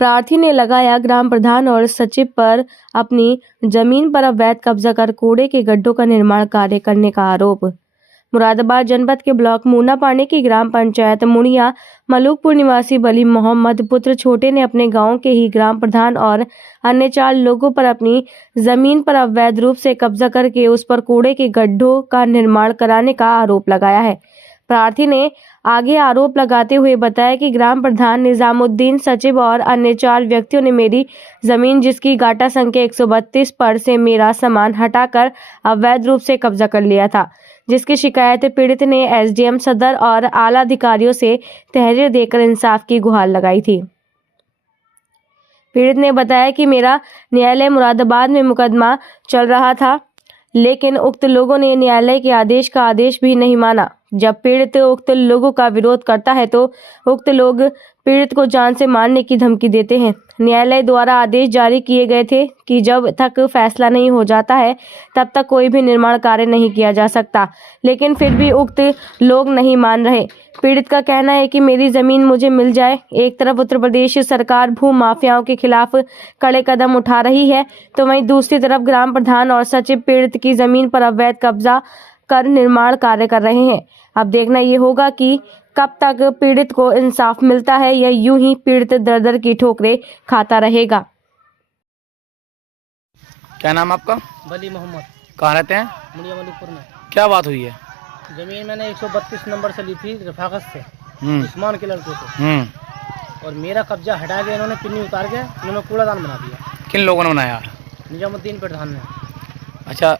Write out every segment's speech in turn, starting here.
प्रार्थी ने लगाया ग्राम प्रधान और सचिव पर अपनी जमीन पर अवैध कब्जा कर कूड़े के गड्ढों का निर्माण कार्य करने का आरोप। मुरादाबाद जनपद के ब्लॉक मूनापानी की ग्राम पंचायत मुड़िया मलूकपुर निवासी बली मोहम्मद पुत्र छोटे ने अपने गांव के ही ग्राम प्रधान और अन्य 4 लोगों पर अपनी जमीन पर अवैध रूप से कब्जा करके उस पर कूड़े के गड्ढों का निर्माण कराने का आरोप लगाया है। प्रार्थी ने आगे आरोप लगाते हुए बताया कि ग्राम प्रधान निजामुद्दीन, सचिव और अन्य 4 व्यक्तियों ने मेरी जमीन जिसकी गाटा संख्या 132 पर से मेरा सामान हटाकर अवैध रूप से कब्जा कर लिया था, जिसकी शिकायत पीड़ित ने एसडीएम सदर और आला अधिकारियों से तहरीर देकर इंसाफ की गुहार लगाई थी। पीड़ित ने बताया कि मेरा न्यायालय मुरादाबाद में मुकदमा चल रहा था, लेकिन उक्त लोगों ने न्यायालय के आदेश का आदेश भी नहीं माना। जब पीड़ित उक्त लोगों का विरोध करता है तो उक्त लोग पीड़ित को जान से मारने की धमकी देते हैं। न्यायालय द्वारा आदेश जारी किए गए थे कि जब तक फैसला नहीं हो जाता है तब तक कोई भी निर्माण कार्य नहीं किया जा सकता, लेकिन फिर भी उक्त लोग नहीं मान रहे। पीड़ित का कहना है कि मेरी जमीन मुझे मिल जाए। एक तरफ उत्तर प्रदेश सरकार भू माफियाओं के खिलाफ कड़े कदम उठा रही है, तो वहीं दूसरी तरफ ग्राम प्रधान और सचिव पीड़ित की जमीन पर अवैध कब्जा कर निर्माण कार्य कर रहे हैं। अब देखना ये होगा कि कब तक पीड़ित को इंसाफ मिलता है या यूं ही पीड़ित दर दर की ठोकरें खाता रहेगा। क्या नाम आपका? बली मोहम्मद। कहाँ रहते हैं? मुड़िया मलूकपुर में। क्या बात हुई है? जमीन मैंने 132 नंबर से ली थी रफाकत से, उस्मान के लड़के से, और मेरा कब्जा हटा के इन्होंने पिन्नी उतार के इन्होंने कूड़ादान बना दिया। किन लोगों ने बनाया? निजामुद्दीन प्रधान ने। अच्छा,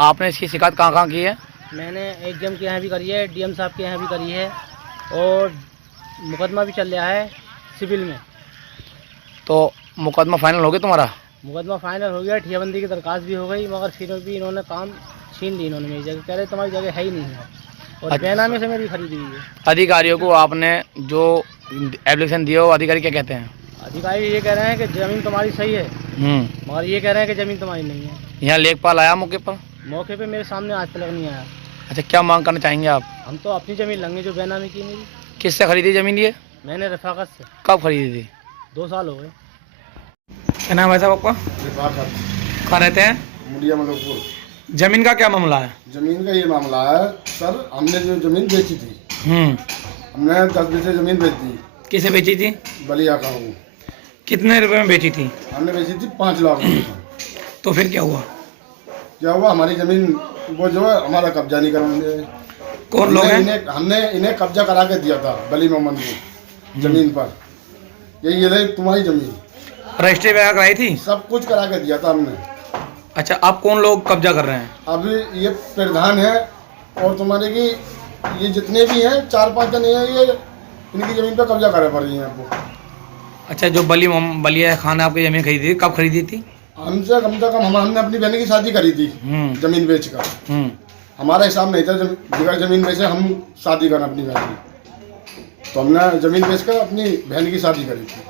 आपने इसकी शिकायत कहाँ की है? मैंने एसडीएम के यहाँ भी करी है, डीएम साहब के यहाँ भी करी है, और मुकदमा भी चल रहा है सिविल में। तो मुकदमा फाइनल हो गया तुम्हारा? मुकदमा फाइनल हो गया, ठियाबंदी की दरखास्त भी हो गई, मगर फिर भी इन्होंने काम छीन ली। इन्होंने मेरी जगह, कह रहे तुम्हारी जगह है ही नहीं है, और बेनामी से मेरी खरीदी हुई है। अधिकारियों को आपने जो एप्लीकेशन दिया वो अधिकारी क्या कहते हैं? अधिकारी ये कह रहे हैं कि जमीन तुम्हारी सही है, मगर ये कह रहे हैं कि जमीन तुम्हारी नहीं है। यहाँ लेखपाल आया मौके पर? मौके पे मेरे सामने आज तक नहीं आया। अच्छा, क्या मांग करना चाहेंगे आप? हम तो अपनी जमीन लेंगे जो बेनामी की मेरी। किससे खरीदी जमीन ये? मैंने रफाकत से। कब खरीदी थी? 2 साल हो गए। क्या नाम है साहब आपका? कहाँ रहते हैं? मुड़िया मलूकपुर। जमीन का क्या मामला है? जमीन का ये मामला है सर, हमने जो जमीन बेची थी, हमने 10 बीघे जमीन बेच दी। किसे बेची थी? बलिया का हूँ। कितने रुपए में बेची थी? हमने बेची थी 5 लाख रुपये। तो फिर क्या हुआ? क्या हुआ, हमारी जमीन वो जो है हमारा कब्जा नहीं कराने। कौन लोग हैं? हमने इन्हें कब्जा करा के दिया था बली मोहम्मद को जमीन पर। ये ले तुम्हारी जमीन, रजिस्ट्री वगैरह कराई थी? सब कुछ करा के दिया था हमने। अच्छा, अब कौन लोग कब्जा कर रहे हैं? अभी ये प्रधान है और तुम्हारे की ये जितने भी हैं 4-5 जने हैं, ये इनकी जमीन पर कब्जा करे पड़ रही है आपको। अच्छा, जो बलिया खान ने आपकी जमीन खरीदी थी, कब खरीदी थी? हमसे कम से कम हमने अपनी बहन की शादी करी थी जमीन बेचकर। हमारा हिसाब नहीं था जगह जमीन बेचे हम शादी करें अपनी बहन की, तो हमने जमीन बेचकर अपनी बहन की शादी करी थी।